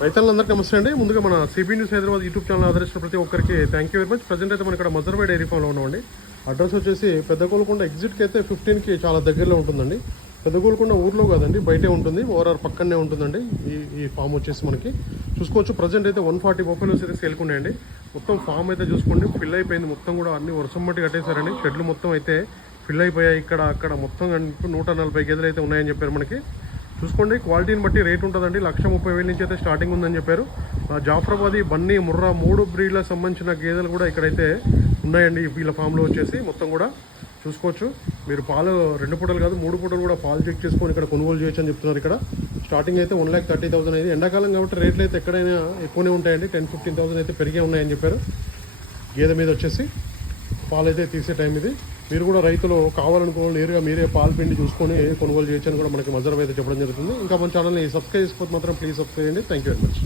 రైతులందరికీ నమస్తే అండి. ముందుగా మన CB news Hyderabad YouTube channel ఆదరించిన ప్రతి ఒక్కరికి thank you very much present అయితే మన ఇక్కడ మజర్వై డైరీ ఫామ్లో ఉన్నామండి. అడ్రస్ వచ్చేసి పెద్ద కోలుకొండ ఎగ్జిట్కి అయితే ఫిఫ్టీన్కి చాలా దగ్గరలో ఉంటుందండి. పెద్ద కోలుకొండ ఊర్లో కాదండి బయటే ఉంటుంది. ఓఆర్ఆర్ పక్కనే ఉంటుందండి. ఈ ఈ ఫామ్ వచ్చేసి మనకి. చూసుకోవచ్చు ప్రజెంట్ అయితే వన్ ఫార్టీ బొఫెలోస్ అయితే సేల్కున్నాయండి మొత్తం ఫామ్ అయితే చూసుకోండి. ఫిల్ అయిపోయింది మొత్తం కూడా అన్ని వర్షం మట్టి కట్టేశారండి. షెడ్లు మొత్తం అయితే ఫిల్ అయిపోయాయి. ఇక్కడ అక్కడ మొత్తం నూట నలభై గేదెలు అయితే ఉన్నాయని చెప్పారు మనకి. చూసుకోండి క్వాలిటీని బట్టి రేట్ ఉంటుందండి. లక్ష ముప్పై వేల నుంచి అయితే స్టార్టింగ్ ఉందని చెప్పారు. జాఫ్రాబాదీ బన్నీ ముర్రా మూడు బ్రీడ్లకు సంబంధించిన గేదెలు కూడా ఇక్కడైతే ఉన్నాయండి. వీళ్ళ ఫామ్లో వచ్చేసి మొత్తం కూడా చూసుకోవచ్చు. మీరు పాలు రెండు పూటలు కాదు మూడు పూటలు కూడా పాలు చెక్ చేసుకొని ఇక్కడ కొనుగోలు చేయొచ్చు అని చెప్తున్నారు ఇక్కడ. స్టార్టింగ్ అయితే వన్ ల్యాక్ థర్టీ థౌసండ్ అయింది. ఎండాకాలం కాబట్టి రేట్లు అయితే ఎక్కడైనా ఎక్కువనే ఉంటాయండి. టెన్ ఫిఫ్టీన్ థౌసండ్ అయితే పెరిగే ఉన్నాయని చెప్పారు. గేదె మీద వచ్చేసి పాలు అయితే తీసే టైం ఇది. మీరు కూడా రైతులు కావాలనుకో నేరుగా మీరే పాలు పిండి చూసుకొని కొనుగోలు చేయొచ్చు కూడా మనకి మజర్ అయితే చెప్పడం జరుగుతుంది. ఇంకా మన ఛానల్ని సబ్స్క్రైబ్ చేసుకోకపోతే మాత్రం ప్లీజ్ సబ్స్క్రైబ్ చేయండి. Thank you very much